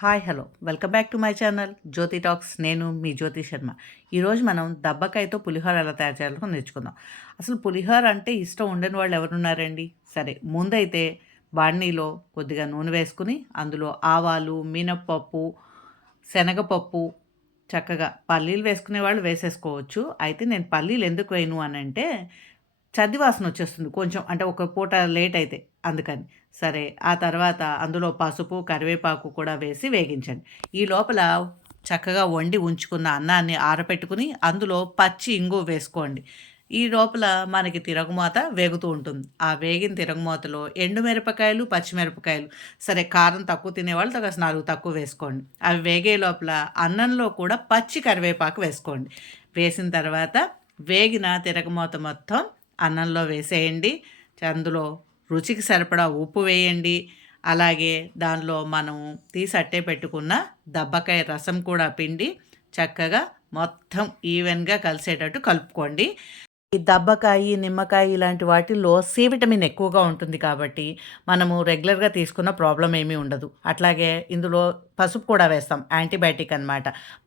Hi hello welcome back to my channel Jyothi talks. నేను మీ జ్యోతి శర్మ. ఈరోజు మనం దబ్బకాయతో పులిహోర ఎలా తయారు చేయాలో నేర్చుకుందాం. అసలు పులిహోర అంటే ఇష్టం ఉండని వాళ్ళు ఎవరున్నారండి? సరే, ముందైతే బాణీలో కొద్దిగా నూనె వేసుకుని అందులో ఆవాలు, మినప్పప్పు, శనగపప్పు, చక్కగా పల్లీలు వేసుకునే వాళ్ళు వేసేసుకోవచ్చు. అయితే నేను పల్లీలు ఎందుకు వేయను అనంటే చద్ది వాసన వచ్చేస్తుంది కొంచెం. అంటే ఒక పూట లేట్ అయితే అందుకని. సరే, ఆ తర్వాత అందులో పసుపు, కరివేపాకు కూడా వేసి వేగించండి. ఈ లోపల చక్కగా వండి ఉంచుకున్న అన్నాన్ని ఆరపెట్టుకుని అందులో పచ్చి ఇంగువ వేసుకోండి. ఈ లోపల మనకి తిరగమాత వేగుతూ ఉంటుంది. ఆ వేగిన తిరగమాతలో ఎండుమిరపకాయలు, పచ్చిమిరపకాయలు, సరే కారం తక్కువ తినేవాళ్ళు కాస్త 4 తక్కువ వేసుకోండి. అవి వేగే లోపల అన్నంలో కూడా పచ్చి కరివేపాకు వేసుకోండి. వేసిన తర్వాత వేగిన తిరగమాత మొత్తం అన్నంలో వేసేయండి. అందులో రుచికి సరిపడా ఉప్పు వేయండి. అలాగే దానిలో మనం తీసి అట్టే పెట్టుకున్న దబ్బకాయ రసం కూడా పిండి చక్కగా మొత్తం ఈవెన్‌గా కలిసేటట్టు కలుపుకోండి. ఈ దబ్బకాయి, నిమ్మకాయ ఇలాంటి వాటిల్లో సి విటమిన్ ఎక్కువగా ఉంటుంది కాబట్టి, మనము రెగ్యులర్‌గా తీసుకున్న ప్రాబ్లమ్ ఏమీ ఉండదు. అట్లాగే ఇందులో పసుపు కూడా వేస్తాం. యాంటీబయాటిక్ అనమాట.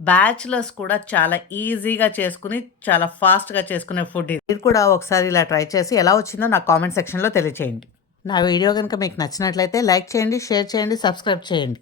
బ్యాచిలర్స్ కూడా చాలా ఈజీగా చేసుకొని, చాలా ఫాస్ట్‌గా చేసుకునే ఫుడ్ ఇది. మీరు కూడా ఒకసారి ఇలా ట్రై చేసి ఎలా వచ్చిందో నాకు కామెంట్ సెక్షన్‌లో తెలియచేయండి. నా వీడియో గనుక మీకు నచ్చినట్లయితే లైక్ చేయండి, షేర్ చేయండి, సబ్స్క్రైబ్ చేయండి.